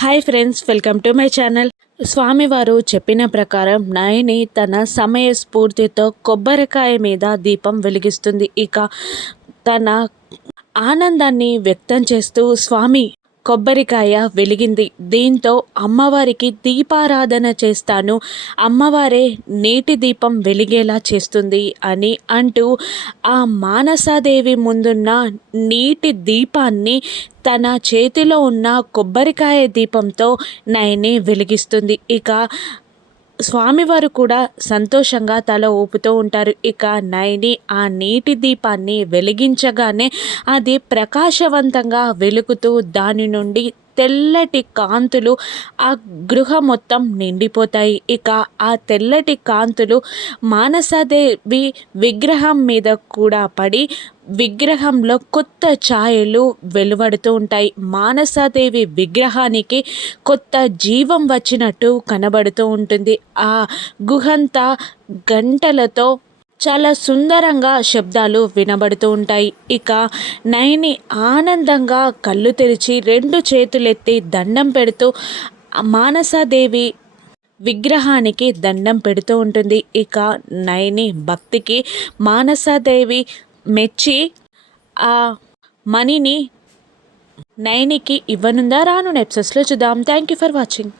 Hi friends, welcome to my channel. స్వామివారు చెప్పిన ప్రకారం నయని తన సమయ స్ఫూర్తితో కొబ్బరికాయ మీద దీపం వెలిగిస్తుంది. ఇక తన ఆనందాన్ని వ్యక్తం చేస్తూ స్వామి కొబ్బరికాయ వెలిగింది. దీంతో అమ్మవారికి దీపారాధన చేస్తాను, అమ్మవారే నేటి దీపం వెలిగేలా చేస్తుంది అని అంటూ ఆ మానసాదేవి ముందున్న నీటి దీపాన్ని తన చేతిలో ఉన్న కొబ్బరికాయ దీపంతో నయని వెలిగిస్తుంది. ఇక స్వామివారు కూడా సంతోషంగా తల ఊపుతూ ఉంటారు. ఇక నయని ఆ నీటి దీపాన్ని వెలిగించగానే అది ప్రకాశవంతంగా వెలుగుతూ దాని నుండి తెల్లటి కాంతులు ఆ గృహం మొత్తం నిండిపోతాయి. ఇక ఆ తెల్లటి కాంతులు మానసాదేవి విగ్రహం మీద కూడా పడి విగ్రహంలో కొత్త ఛాయలు వెలువడుతూ ఉంటాయి. మానసాదేవి విగ్రహానికి కొత్త జీవం వచ్చినట్టు కనబడుతూ ఉంటుంది. ఆ గుహంతా గంటలతో చాలా సుందరంగా శబ్దాలు వినబడుతూ ఉంటాయి. ఇక నయని ఆనందంగా కళ్ళు తెరిచి రెండు చేతులెత్తి దండం పెడుతూ మానసాదేవి విగ్రహానికి దండం పెడుతూ ఉంటుంది. ఇక నయని భక్తికి మానసాదేవి మెచ్చి ఆ మనీని నయనికి ఇవ్వనుందా రాను ఎపిసోడ్స్లో చూద్దాం. Thank you for watching.